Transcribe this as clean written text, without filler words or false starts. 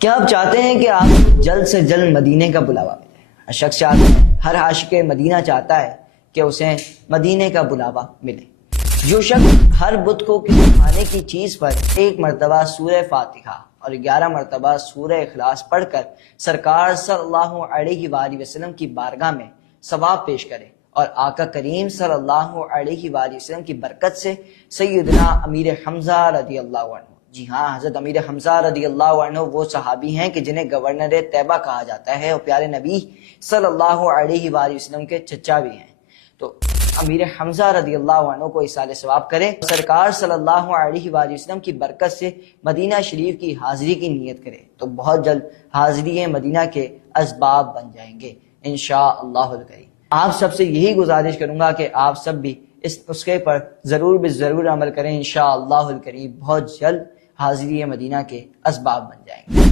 کیا آپ چاہتے ہیں کہ آپ کو جلد سے جلد مدینے کا بلاوا ملے؟ ہر شخص چاہتا ہے، ہر عاشق مدینہ چاہتا ہے کہ اسے مدینے کا بلاوا ملے۔ جو شخص ہر بدھ کو کسی کھانے کی چیز پر ایک مرتبہ سورہ فاتحہ اور 11 مرتبہ سورہ اخلاص پڑھ کر سرکار صلی اللہ علیہ وآلہ وسلم کی بارگاہ میں ثواب پیش کرے اور آقا کریم صلی اللہ علیہ وآلہ وسلم کی برکت سے سیدنا امیر حمزہ رضی اللہ عنہ، جی ہاں، حضرت امیر حمزہ رضی اللہ عنہ وہ صحابی ہیں کہ جنہیں گورنر طیبہ کہا جاتا ہے اور پیارے نبی صلی اللہ علیہ وآلہ وسلم کے چچا بھی ہیں، تو امیر حمزہ رضی اللہ عنہ کو اصال ثواب کرے، سرکار صلی اللہ علیہ وآلہ وسلم کی برکت سے مدینہ شریف کی حاضری کی نیت کرے تو بہت جلد حاضری مدینہ کے اسباب بن جائیں گے انشاءاللہ الکریم۔ آپ سب سے یہی گزارش کروں گا کہ آپ سب بھی اس نسخے پر ضرور ضرور عمل کریں، انشاءاللہ الکریم بہت جلد حاضری مدینہ کے اسباب بن جائیں گے۔